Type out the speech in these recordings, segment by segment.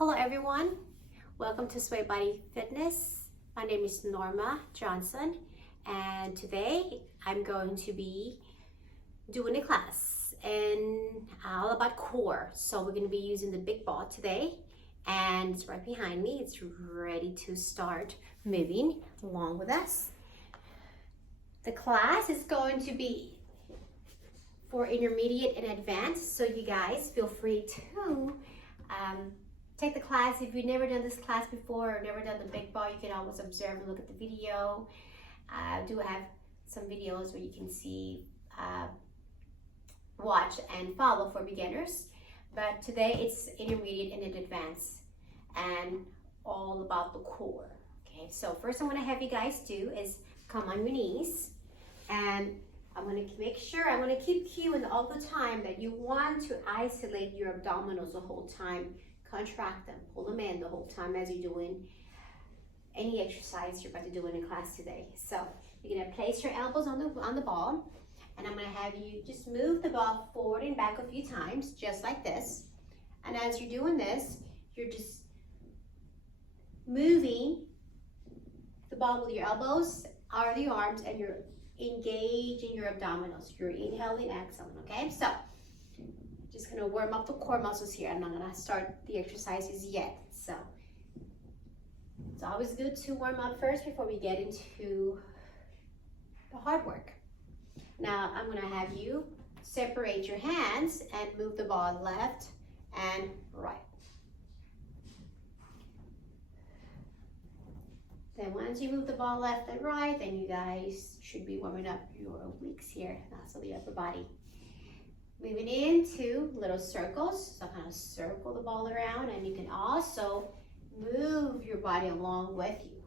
Hello everyone, welcome to Sway Body Fitness. My name is Norma Johnson and today I'm going to be doing a class and all about core. So we're going to be using the big ball today and it's right behind me. It's ready to start moving along with us. The class is going to be for intermediate and advanced, so you guys feel free to take the class. If you've never done this class before or never done the big ball, you can always observe and look at the video. I do have some videos where you can see, watch and follow for beginners. But today it's intermediate and advanced and all about the core. Okay, so first I'm going to have you guys do is come on your knees, and I'm going to make sure, I'm going to keep cueing all the time that you want to isolate your abdominals the whole time. Contract them, pull them in the whole time as you're doing any exercise you're about to do in a class today. So you're going to place your elbows on the ball, and I'm going to have you just move the ball forward and back a few times, just like this. And as you're doing this, you're just moving the ball with your elbows or the arms, and you're engaging your abdominals. You're inhaling, exhaling, okay? So just gonna warm up the core muscles here. I'm not gonna start the exercises yet. So it's always good to warm up first before we get into the hard work. Now I'm gonna have you separate your hands and move the ball left and right. Then once you move the ball left and right, then you guys should be warming up your obliques here, and also the upper body. Moving into little circles, so kind of circle the ball around, and you can also move your body along with you.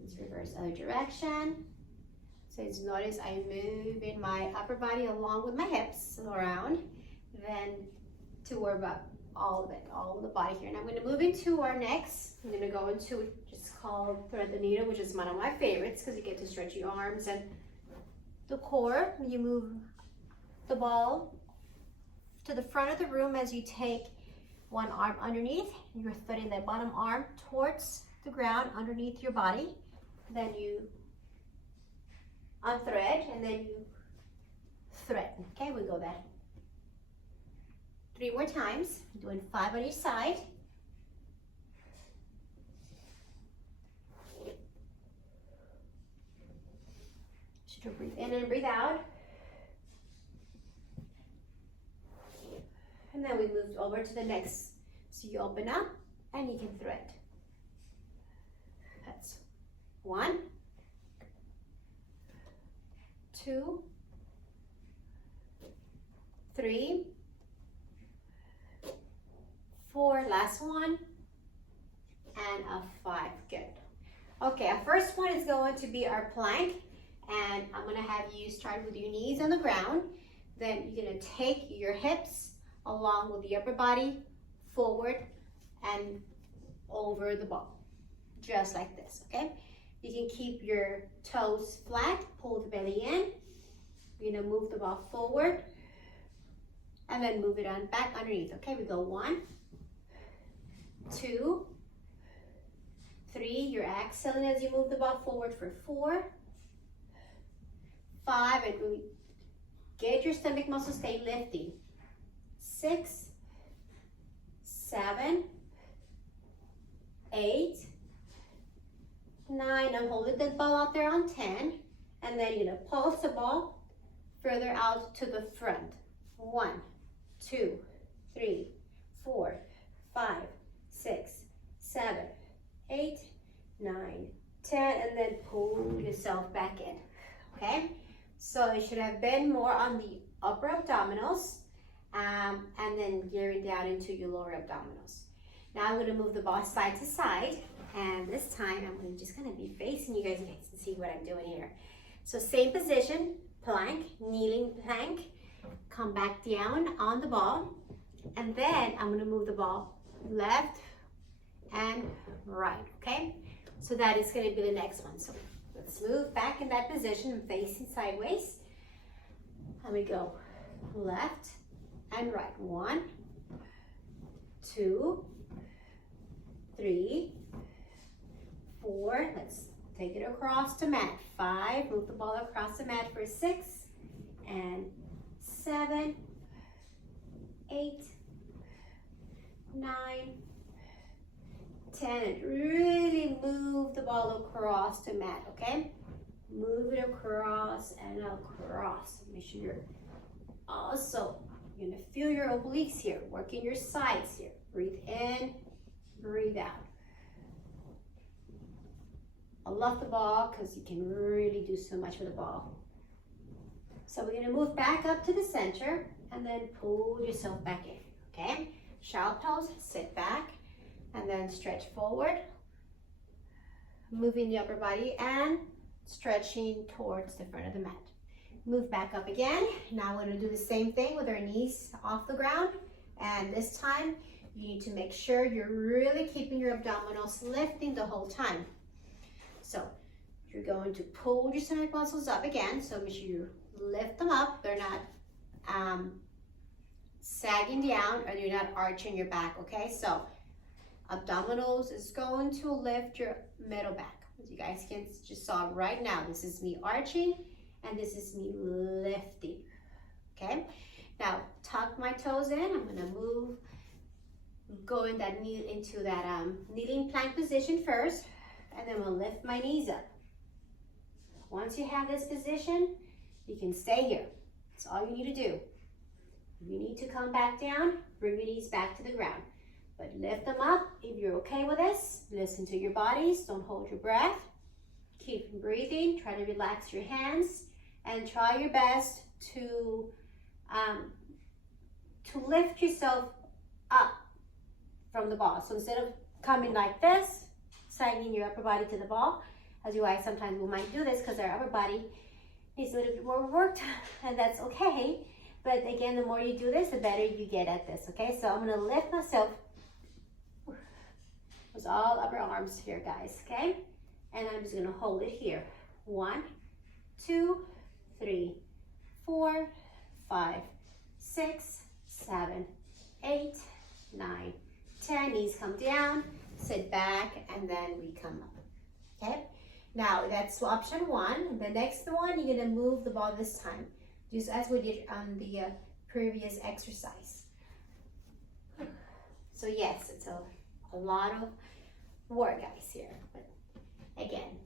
Let's reverse other direction. So just notice I move in my upper body along with my hips around, then to warm up all of it, all of the body here. And I'm going to move into our next. I'm going to go into just called thread the needle, which is one of my favorites because you get to stretch your arms and the core. You move the ball to the front of the room as you take one arm underneath. You're threading the bottom arm towards the ground underneath your body. Then you unthread and then you thread. Okay, we go that 3 more times, doing 5 on each side. Should breathe in and breathe out. And then we move over to the next. So you open up and you can thread. That's 1, 2, 3, 4, last one, and a 5. Good. Okay, our first one is going to be our plank, and I'm going to have you start with your knees on the ground. Then you're going to take your hips along with the upper body forward and over the ball, just like this, okay? You can keep your toes flat, pull the belly in. You're going to move the ball forward and then move it on back underneath, okay? We go 1, 2, 3, you're exhaling as you move the ball forward for 4, 5, and really get your stomach muscles stay lifting. 6, 7, 8, 9, I'm holding the ball out there on 10, and then you're gonna pulse the ball further out to the front. 1, 2, 3, 4, 5, 6, 7, 8, 9, 10, and then pull yourself back in, okay? So it should have been more on the upper abdominals, and then gearing down into your lower abdominals. Now I'm gonna move the ball side to side, and this time I'm just gonna be facing you guys to see what I'm doing here. So same position, plank, kneeling plank, come back down on the ball, and then I'm gonna move the ball left and right, okay? So that is gonna be the next one. So let's move back in that position, facing sideways. And we go left and right. 1, 2, 3, 4. Let's take it across the mat. 5, move the ball across the mat for 6 and 7, 8, 9, 10. Really move the ball across the mat, okay? Move it across and across. Make sure you're also, you're gonna feel your obliques here, working your sides here. Breathe in, breathe out. I love the ball because you can really do so much with the ball. So we're gonna move back up to the center and then pull yourself back in, okay? Sharp toes, sit back, and then stretch forward. Moving the upper body and stretching towards the front of the mat. Move back up again. Now we're gonna do the same thing with our knees off the ground. And this time, you need to make sure you're really keeping your abdominals lifting the whole time. So you're going to pull your stomach muscles up again. So make sure you lift them up. They're not sagging down, or you're not arching your back, okay? So abdominals is going to lift your middle back. As you guys can just saw right now, this is me arching and this is me lifting, okay? Now tuck my toes in. I'm gonna move, going that knee into that kneeling plank position first, and then we'll lift my knees up. Once you have this position, you can stay here. That's all you need to do. If you need to come back down, bring your knees back to the ground. But lift them up. If you're okay with this, listen to your bodies. Don't hold your breath. Keep breathing. Try to relax your hands and try your best to lift yourself up from the ball. So instead of coming like this, sagging your upper body to the ball, as you guys sometimes we might do this because our upper body needs a little bit more work, and that's okay. But again, the more you do this, the better you get at this, okay? So I'm gonna lift myself. It's all upper arms here, guys, okay? And I'm just gonna hold it here. 1, 2, 3, 4, 5, 6, 7, 8, 9, 10. Knees come down, sit back, and then we come up, okay? Now, that's option 1. The next one, you're gonna move the ball this time, just as we did on the previous exercise. So yes, it's a lot of work, guys, here. But again,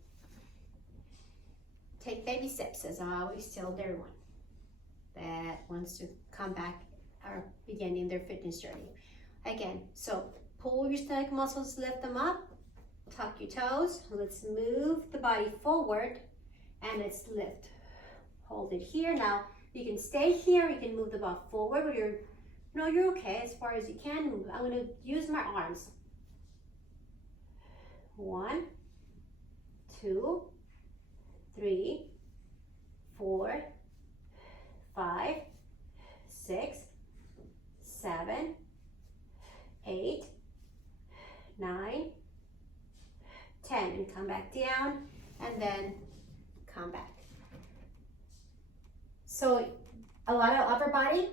take baby steps, as I always tell everyone that wants to come back or beginning their fitness journey. Again, so pull your stomach muscles, lift them up, tuck your toes. Let's move the body forward and let's lift. Hold it here. Now you can stay here. You can move the ball forward, but you're okay as far as you can move. I'm going to use my arms. 1, 2, 3, 4, 5, 6, 7, 8, 9, 10, and come back down, and then come back. So a lot of upper body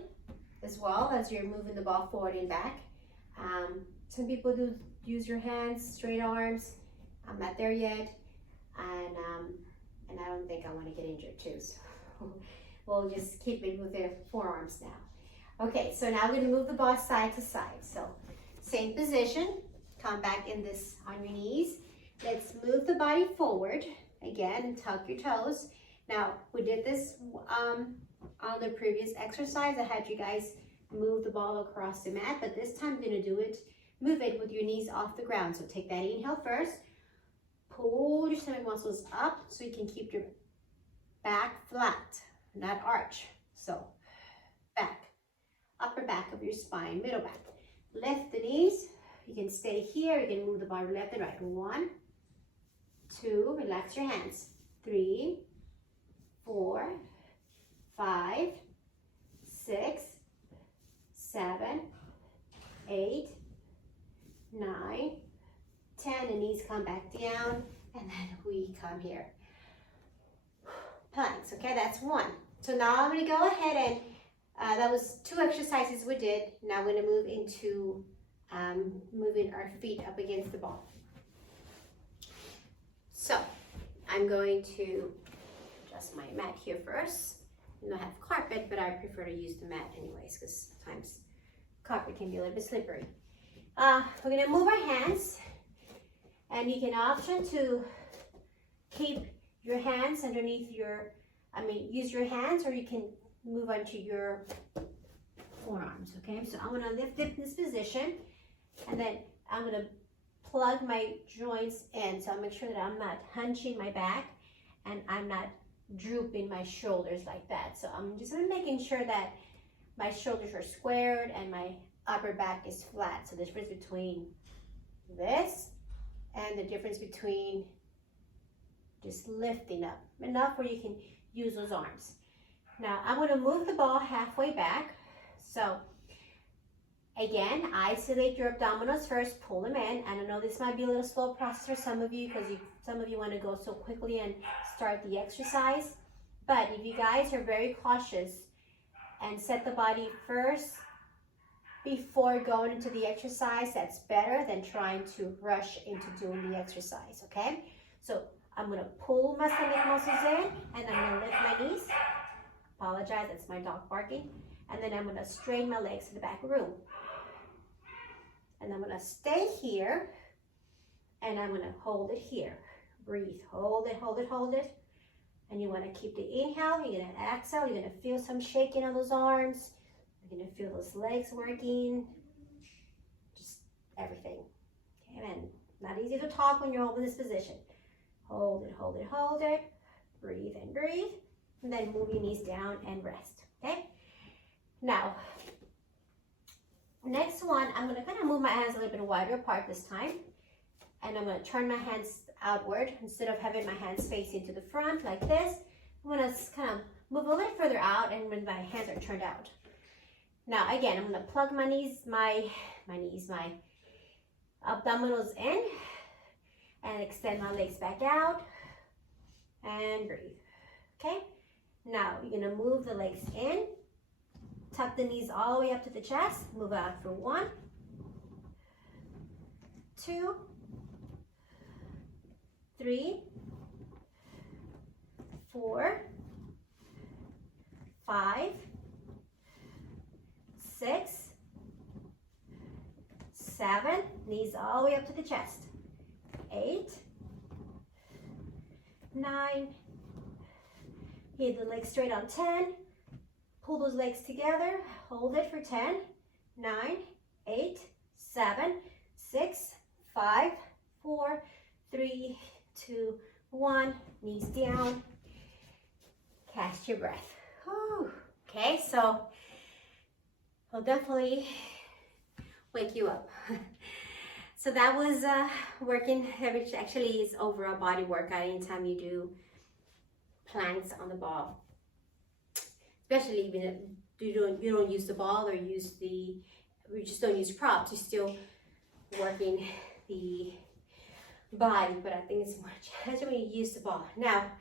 as well as you're moving the ball forward and back. Some people do use your hands, straight arms. I'm not there yet, and I don't think I want to get injured too. So we'll just keep it with the forearms now. Okay, so now we're going to move the ball side to side. So same position, come back in this on your knees. Let's move the body forward again and tuck your toes. Now we did this on the previous exercise. I had you guys move the ball across the mat, but this time I'm going to do it, move it with your knees off the ground. So take that inhale first, pull your stomach muscles up so you can keep your back flat, not arch. So back, upper back of your spine, middle back. Lift the knees. You can stay here. You can move the body left and right. 1, 2, relax your hands. 3, 4, 5, 6, 7, 8, 9, 10. The knees come back down, and then we come here. Planks, okay, that's 1. So now I'm going to go ahead That was 2 exercises we did. Now we're gonna move into moving our feet up against the ball. So I'm going to adjust my mat here first. I don't have carpet, but I prefer to use the mat anyways, because sometimes carpet can be a little bit slippery. We're gonna move our hands, and you can option to keep your hands underneath your, use your hands, or you can move onto your forearms, okay? So I'm gonna lift it in this position, and then I'm gonna plug my joints in, so I'll make sure that I'm not hunching my back, and I'm not drooping my shoulders like that. So I'm just making sure that my shoulders are squared and my upper back is flat. So the difference between this and the difference between just lifting up enough where you can use those arms. Now I'm going to move the ball halfway back. So again, isolate your abdominals first, pull them in. And I know this might be a little slow process for some of you, because some of you want to go so quickly and start the exercise. But if you guys are very cautious and set the body first before going into the exercise, that's better than trying to rush into doing the exercise, okay? So I'm going to pull my stomach muscles in, and I'm going to lift my knees. Apologize, that's my dog barking. And then I'm going to straighten my legs to the back room. And I'm going to stay here, and I'm going to hold it here. Breathe, hold it, hold it, hold it. And you want to keep the inhale, you're going to exhale, you're going to feel some shaking on those arms. You're going to feel those legs working, just everything. Okay, and not easy to talk when you're holding this position. Hold it, hold it, hold it. Breathe and breathe. And then move your knees down and rest, okay? Now, next one, I'm going to kind of move my hands a little bit wider apart this time. And I'm going to turn my hands outward instead of having my hands facing to the front like this. I'm going to kind of move a little further out, and when my hands are turned out. Now again, I'm going to plug my knees, my abdominals in, and extend my legs back out, and breathe. Okay? Now you're going to move the legs in, tuck the knees all the way up to the chest, move out for 1, 2, 3, 4, 5, 6, 7, knees all the way up to the chest. 8, 9, hit the legs straight on 10, pull those legs together, hold it for 10, 9, 8, 7, 6, 5, 4, 3, 2, 1, knees down, catch your breath. Whew. Okay, so I'll definitely wake you up. So that was working, which actually is overall body workout anytime you do planks on the ball. Especially even if you don't use the ball or you just don't use props, you're still working the body, but I think it's more challenging when you use the ball. Now,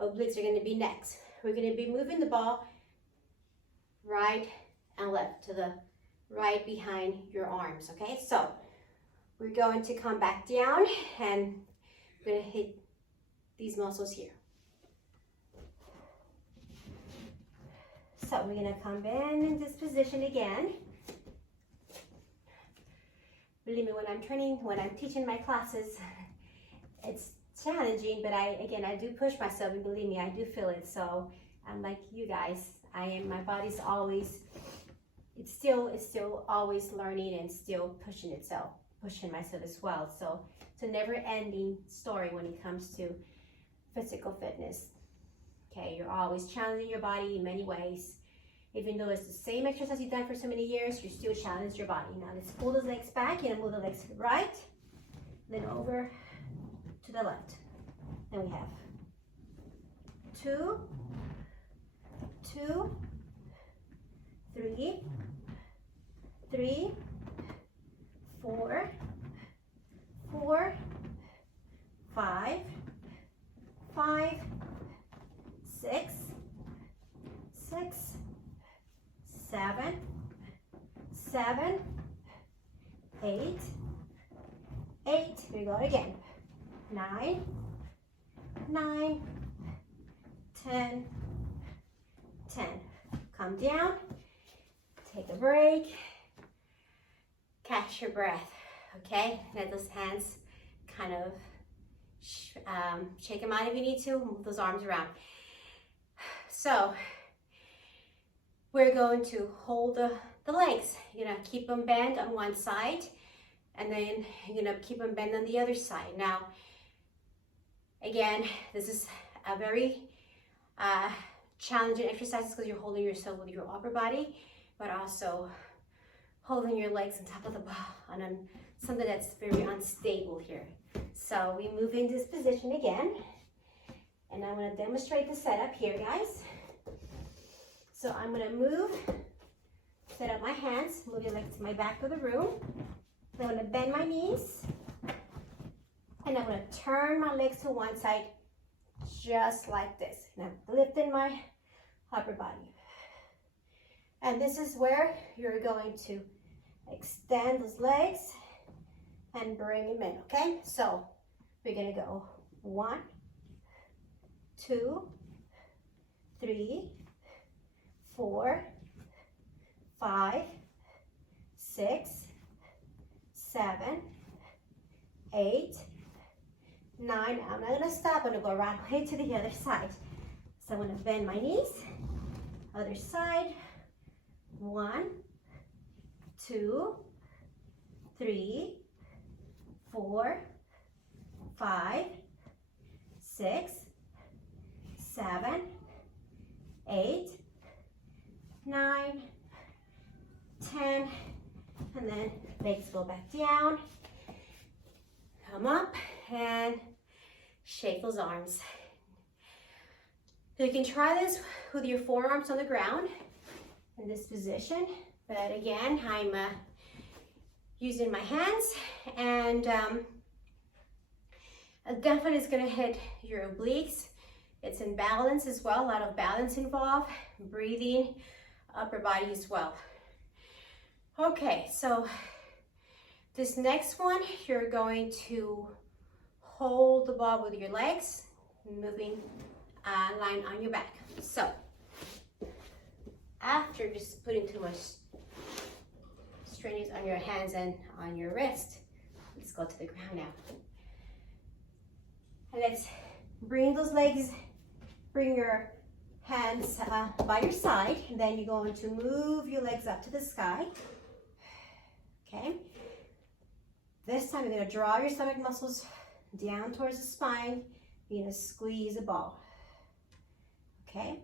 obliques are going to be next. We're going to be moving the ball right and left to the right behind your arms, okay? So we're going to come back down, and we're going to hit these muscles here. So we're going to come in this position again. Believe me, when I'm teaching my classes, it's challenging, but I do push myself, and believe me, I do feel it. So I'm like you guys, my body's always, it's still always learning and still pushing myself as well. So it's a never ending story when it comes to physical fitness. Okay, you're always challenging your body in many ways. Even though it's the same exercise you've done for so many years, you still challenge your body. Now let's pull those legs back, move the legs to the right, then over to the left. And we have 2, 2, 3, 3, 4, 4, 5, 5, 6, 6, 7, 7, 8, 8. Here we go again. 9, 9, 10, 10. Come down, take a break, catch your breath, okay? Let those hands kind of shake them out if you need to, move those arms around. So we're going to hold the legs. You're gonna keep them bent on one side, and then you're gonna keep them bent on the other side. Now, again, this is a very challenging exercise because you're holding yourself with your upper body, but also holding your legs on top of the ball on something that's very unstable here. So we move in this position again, and I'm going to demonstrate the setup here, guys. So I'm going to move, set up my hands, move your legs to my back of the room. I'm going to bend my knees, and I'm going to turn my legs to one side just like this. And I'm lifting my upper body. And this is where you're going to extend those legs and bring them in, okay? So we're gonna go 1, 2, 3, 4, 5, 6, 7, 8, 9. I'm not gonna stop. I'm gonna go right way to the other side. So I'm gonna bend my knees. Other side. 1, 2, 3, 4, 5, 6, 7, 8, 9, 10, and then legs go back down. Come up and shake those arms. So you can try this with your forearms on the ground in this position, but again, I'm using my hands, and definitely it's gonna hit your obliques. It's in balance as well, a lot of balance involved, breathing, upper body as well. Okay, so this next one, you're going to hold the ball with your legs, moving line on your back. So after just putting too much strains on your hands and on your wrist, let's go to the ground now. And let's bring those legs, bring your hands by your side, and then you're going to move your legs up to the sky. Okay. This time you're going to draw your stomach muscles down towards the spine. You're going to squeeze the ball. Okay.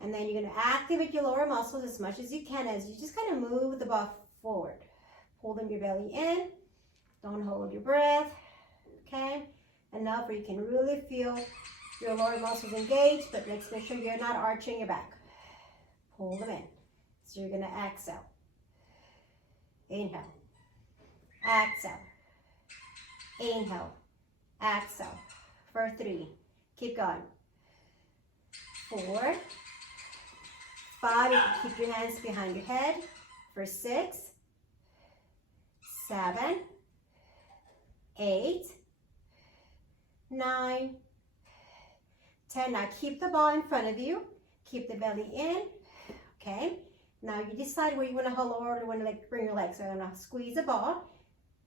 And then you're going to activate your lower muscles as much as you can as you just kind of move the ball forward. Holding your belly in. Don't hold your breath. Okay. Enough where you can really feel your lower muscles engaged, but let's make sure you're not arching your back. Pull them in. So you're going to exhale. Inhale. Exhale. Inhale. Exhale. For 3. Keep going. 4. 5. You can keep your hands behind your head. For 6. 7. 8. 9. 10. Now keep the ball in front of you. Keep the belly in. Okay. Now you decide where you want to hold or you want to bring your legs. So I'm going to squeeze the ball.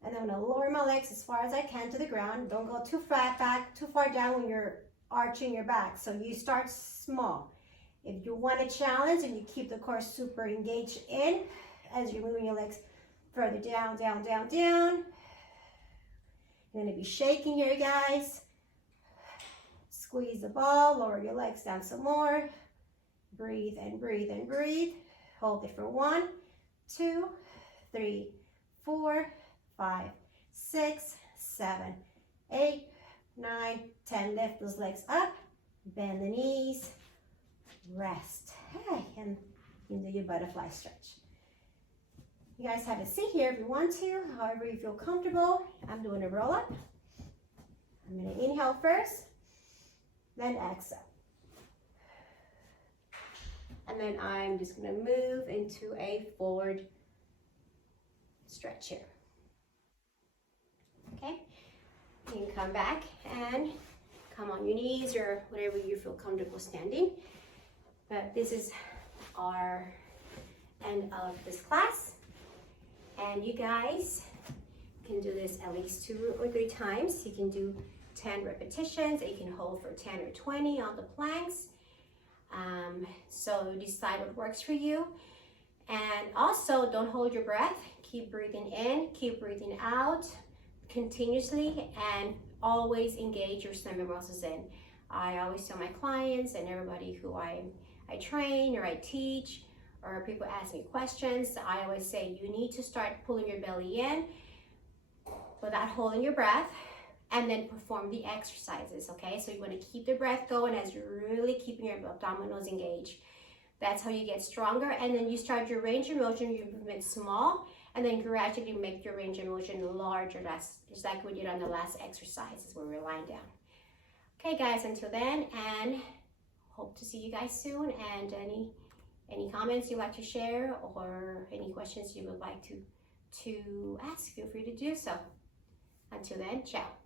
And I'm going to lower my legs as far as I can to the ground. Don't go too far back, too far down when you're arching your back. So you start small. If you want a challenge and you keep the core super engaged in as you're moving your legs further down, down, down, down. You're going to be shaking here, guys. Squeeze the ball, lower your legs down some more. Breathe and breathe and breathe. Hold it for 1, 2, 3, 4, 5, 6, 7, 8, 9, 10. Lift those legs up. Bend the knees. Rest. Hey, and you can do your butterfly stretch. You guys have a seat here if you want to, however you feel comfortable. I'm doing a roll up. I'm going to inhale first, then exhale. and then I'm just gonna move into a forward stretch here. Okay, you can come back and come on your knees or whatever you feel comfortable standing. But this is our end of this class, and you guys can do this at least 2 or 3 times. You can do 10 repetitions, and you can hold for 10 or 20 on the planks. So decide what works for you. And also, don't hold your breath. Keep breathing in, keep breathing out continuously, and always engage your stomach muscles in. I always tell my clients and everybody who I train or I teach, or people ask me questions, I always say you need to start pulling your belly in without holding your breath, and then perform the exercises, okay? So you want to keep the breath going as you're really keeping your abdominals engaged. That's how you get stronger, and then you start your range of motion, your movement small, and then gradually make your range of motion larger. That's just like we did on the last exercises where we're lying down. Okay guys, until then, and hope to see you guys soon. And any comments you'd like to share or any questions you would like to ask, feel free to do so. Until then, ciao.